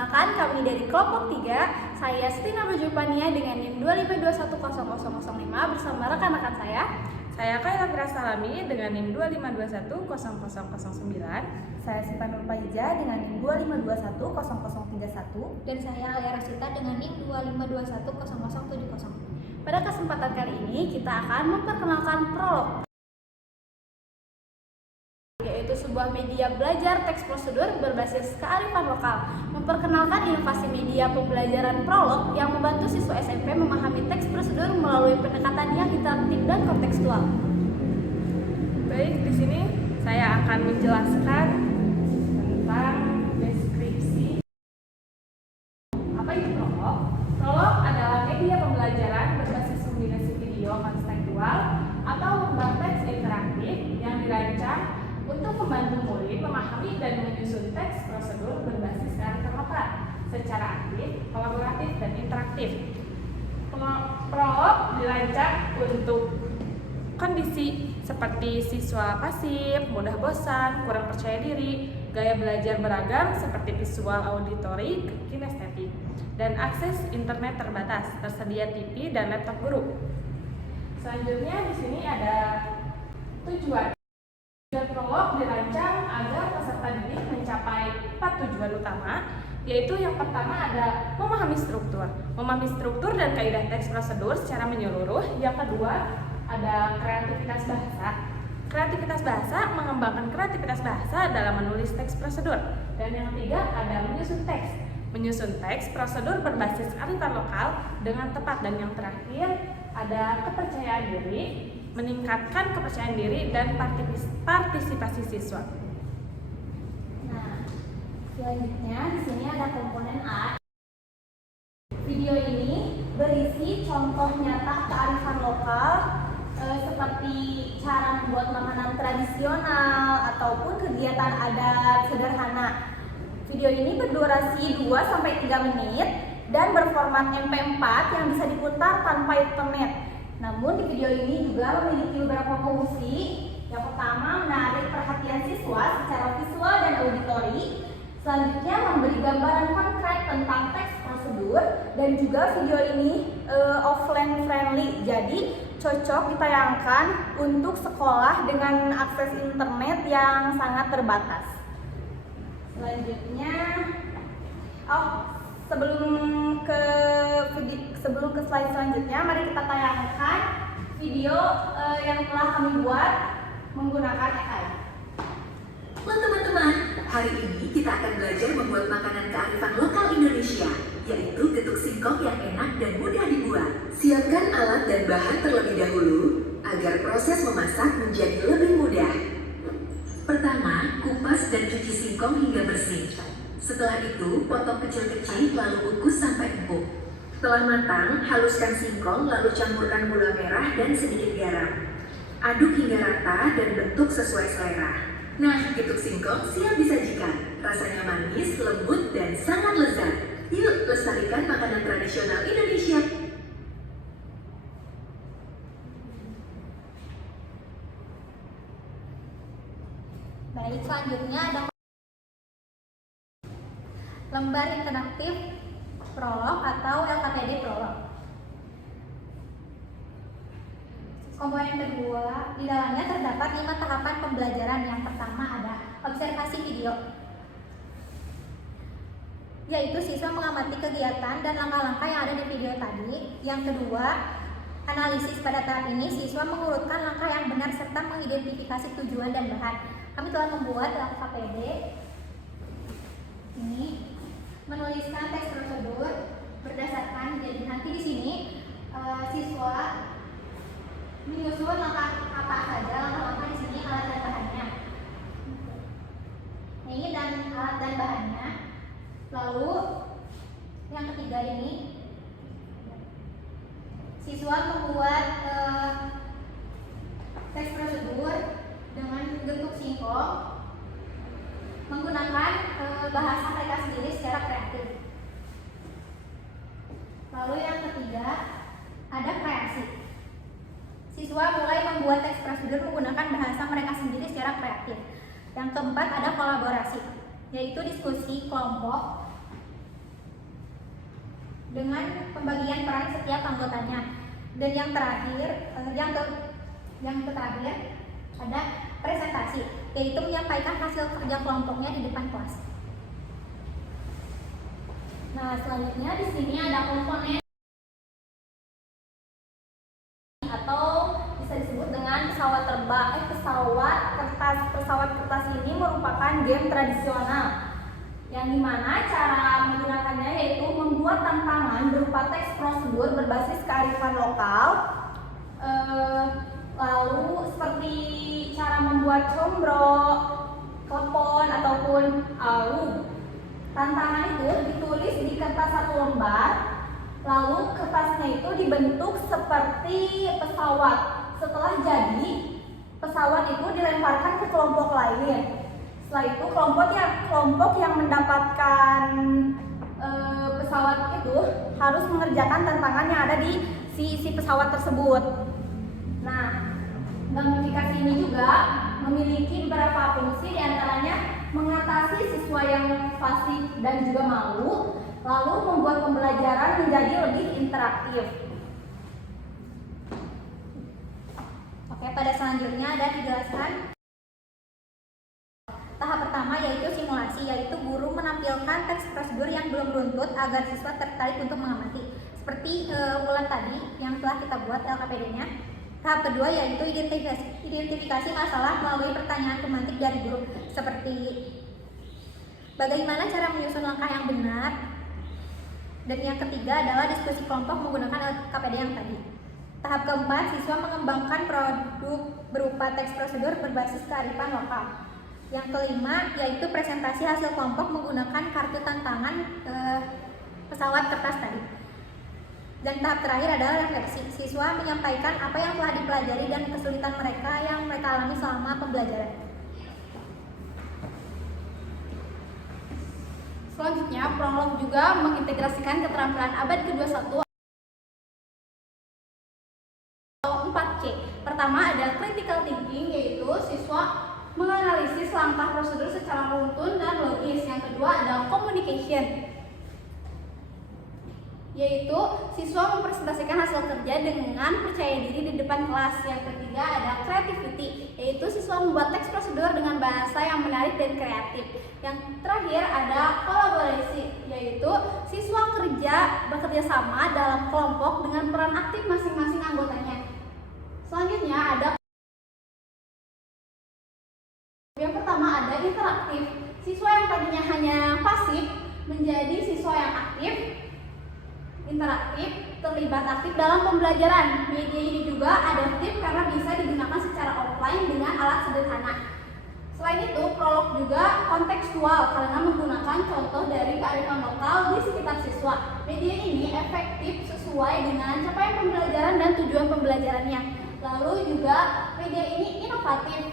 Perkenalkan, kami dari kelompok 3. Saya Stina Bajupania dengan NIM 252100005 bersama rekan-rekan saya. Saya Kayla Grasalami dengan NIM 252100009. Saya Sipanul Paija dengan NIM 252100031. Dan saya Alia Rasita dengan NIM 252100070. Pada kesempatan kali ini kita akan memperkenalkan Prolog, yaitu sebuah media belajar teks prosedur berbasis kearifan lokal. Memperkenalkan inovasi media pembelajaran Prolog yang membantu siswa SMP memahami teks prosedur melalui pendekatan yang interaktif dan kontekstual. Baik, di sini saya akan menjelaskan tentang deskripsi. Apa itu Prolog? Prolog adalah media pembelajaran berbasis kombinasi video kontekstual atau lembar teks interaktif yang dirancang untuk membantu murid memahami dan menyusun teks prosedur berbasis kearifan lokal secara aktif, kolaboratif, dan interaktif. Prolog dirancang untuk kondisi seperti siswa pasif, mudah bosan, kurang percaya diri, gaya belajar beragam seperti visual, auditory, kinestetik, dan akses internet terbatas, tersedia TV dan laptop guru. Selanjutnya di sini ada tujuan. Prolog dirancang agar peserta didik mencapai 4 tujuan utama, yaitu yang pertama ada memahami struktur dan kaidah teks prosedur secara menyeluruh. Yang kedua ada kreativitas bahasa. Kreativitas bahasa mengembangkan kreativitas bahasa dalam menulis teks prosedur. Dan yang ketiga ada menyusun teks. Menyusun teks prosedur berbasis kearifan lokal dengan tepat. Dan yang terakhir ada kepercayaan diri, meningkatkan kepercayaan diri dan partisipasi siswa. Nah, selanjutnya di sini ada komponen A. Video ini berisi contoh nyata kearifan lokal seperti cara membuat makanan tradisional ataupun kegiatan adat sederhana. Video ini berdurasi 2-3 menit dan berformat MP4 yang bisa diputar tanpa internet. Namun di video ini juga memiliki beberapa fungsi. Yang pertama, menarik perhatian siswa secara visual dan auditori. Selanjutnya, memberi gambaran konkret tentang teks prosedur. Dan juga video ini offline friendly, jadi cocok ditayangkan untuk sekolah dengan akses internet yang sangat terbatas. Selanjutnya, sebelum ke slide selanjutnya, mari kita tayangkan video yang telah kami buat menggunakan AI. Teman-teman, hari ini kita akan belajar membuat makanan kearifan lokal Indonesia, yaitu getuk singkong yang enak dan mudah dibuat. Siapkan alat dan bahan terlebih dahulu agar proses memasak menjadi lebih mudah. Pertama, kupas dan cuci singkong hingga bersih. Setelah itu, potong kecil-kecil lalu kukus sampai empuk. Setelah matang, haluskan singkong lalu campurkan gula merah dan sedikit garam. Aduk hingga rata dan bentuk sesuai selera. Nah, getuk singkong siap disajikan. Rasanya manis, lembut, dan sangat lezat. Yuk, lestarikan makanan tradisional Indonesia. Baik, selanjutnya ada lembar interaktif Prolog atau LKPD Prolog. Komponen kedua, di dalamnya terdapat 5 tahapan pembelajaran. Yang pertama ada observasi video, yaitu siswa mengamati kegiatan dan langkah-langkah yang ada di video tadi. Yang kedua, analisis. Pada tahap ini siswa mengurutkan langkah yang benar serta mengidentifikasi tujuan dan bahan. Kami telah membuat LKPD ini menuliskan teks prosedur berdasarkan, jadi nanti di sini siswa menyusun langkah apa saja, langkah-langkah di sini alat dan bahannya. Ini dan alat dan bahannya. Lalu yang ketiga ini siswa membuat teks prosedur dengan getuk singkong menggunakan bahasa mereka sendiri secara kreatif. Lalu yang ketiga ada kreasi. Siswa mulai membuat teks prosedur menggunakan bahasa mereka sendiri secara kreatif. Yang keempat ada kolaborasi, yaitu diskusi kelompok dengan pembagian peran setiap anggotanya. Dan yang terakhir, yang terakhir ada presentasi, yaitu menyampaikan hasil kerja kelompoknya di depan kelas. Nah, selanjutnya di sini ada komponen atau bisa disebut dengan pesawat terbang. Pesawat kertas ini merupakan game tradisional yang dimana cara menggunakannya yaitu membuat tantangan berupa teks prosedur berbasis kearifan lokal. Lalu seperti cara membuat combro, klepon ataupun alug. Tantangan itu ditulis di kertas satu lembar, lalu kertasnya itu dibentuk seperti pesawat. Setelah jadi, pesawat itu dilemparkan ke kelompok lain. Setelah itu kelompok yang mendapatkan pesawat itu harus mengerjakan tantangan yang ada di si pesawat tersebut. Nah, gamifikasi ini juga memiliki beberapa fungsi, diantaranya mengatasi siswa yang fasih dan juga malu, lalu membuat pembelajaran menjadi lebih interaktif. Oke, pada selanjutnya ada dijelaskan tahap pertama yaitu simulasi, yaitu guru menampilkan teks prosedur yang belum runtut agar siswa tertarik untuk mengamati. Seperti ulang tadi yang telah kita buat LKPD-nya. Tahap kedua yaitu identifikasi masalah melalui pertanyaan pemantik dari guru, seperti bagaimana cara menyusun langkah yang benar. Dan yang ketiga adalah diskusi kelompok menggunakan LKPD yang tadi. Tahap keempat, siswa mengembangkan produk berupa teks prosedur berbasis kearifan lokal. Yang kelima yaitu presentasi hasil kelompok menggunakan kartu tantangan pesawat kertas tadi. Dan tahap terakhir adalah refleksi. Siswa menyampaikan apa yang telah dipelajari dan kesulitan yang mereka alami selama pembelajaran. Selanjutnya, prolog juga mengintegrasikan keterampilan abad ke-21 atau 4C. Pertama ada critical thinking, yaitu siswa menganalisis langkah prosedur secara runtun dan logis. Yang kedua ada communication, yaitu siswa mempresentasikan hasil kerja dengan percaya diri di depan kelas. Yang ketiga ada creativity, yaitu siswa membuat teks prosedur dengan bahasa yang menarik dan kreatif. Yang terakhir ada kolaborasi, yaitu siswa bekerja sama dalam kelompok dengan peran aktif masing-masing anggotanya. Selanjutnya ada yang pertama ada interaktif, siswa yang tadinya hanya pasif menjadi siswa yang aktif, interaktif, terlibat aktif dalam pembelajaran. Media ini juga adaptif karena bisa digunakan secara offline dengan alat sederhana. Selain itu, prolog juga kontekstual karena menggunakan contoh dari kearifan lokal di sekitar siswa. Media ini efektif sesuai dengan capaian pembelajaran dan tujuan pembelajarannya. Lalu juga media ini inovatif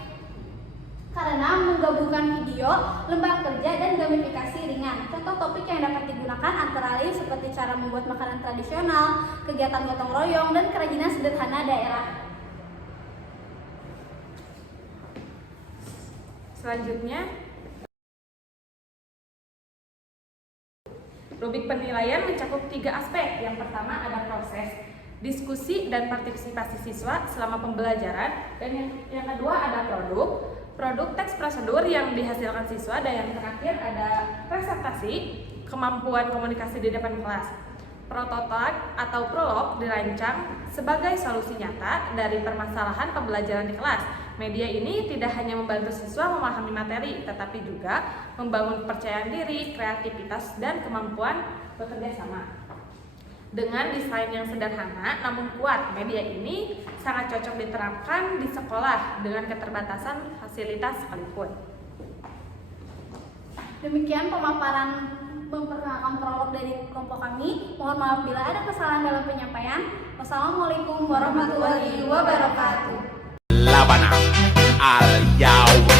karena menggabungkan video, lembar kerja, dan gamifikasi ringan. Contoh topik yang dapat digunakan antara lain seperti cara membuat makanan tradisional, kegiatan gotong royong, dan kerajinan sederhana daerah. Selanjutnya, rubrik penilaian mencakup 3 aspek. Yang pertama ada proses, diskusi, dan partisipasi siswa selama pembelajaran. Dan yang kedua ada produk teks prosedur yang dihasilkan siswa. Dan yang terakhir ada presentasi, kemampuan komunikasi di depan kelas. Prototipe atau prolog dirancang sebagai solusi nyata dari permasalahan pembelajaran di kelas. Media ini tidak hanya membantu siswa memahami materi, tetapi juga membangun kepercayaan diri, kreativitas, dan kemampuan bekerja sama. Dengan desain yang sederhana namun kuat, media ini sangat cocok diterapkan di sekolah dengan keterbatasan fasilitas sekalipun. Demikian pemaparan memperkenalkan prolog dari kelompok kami. Mohon maaf bila ada kesalahan dalam penyampaian. Wassalamualaikum warahmatullahi wabarakatuh. Labana al Yaw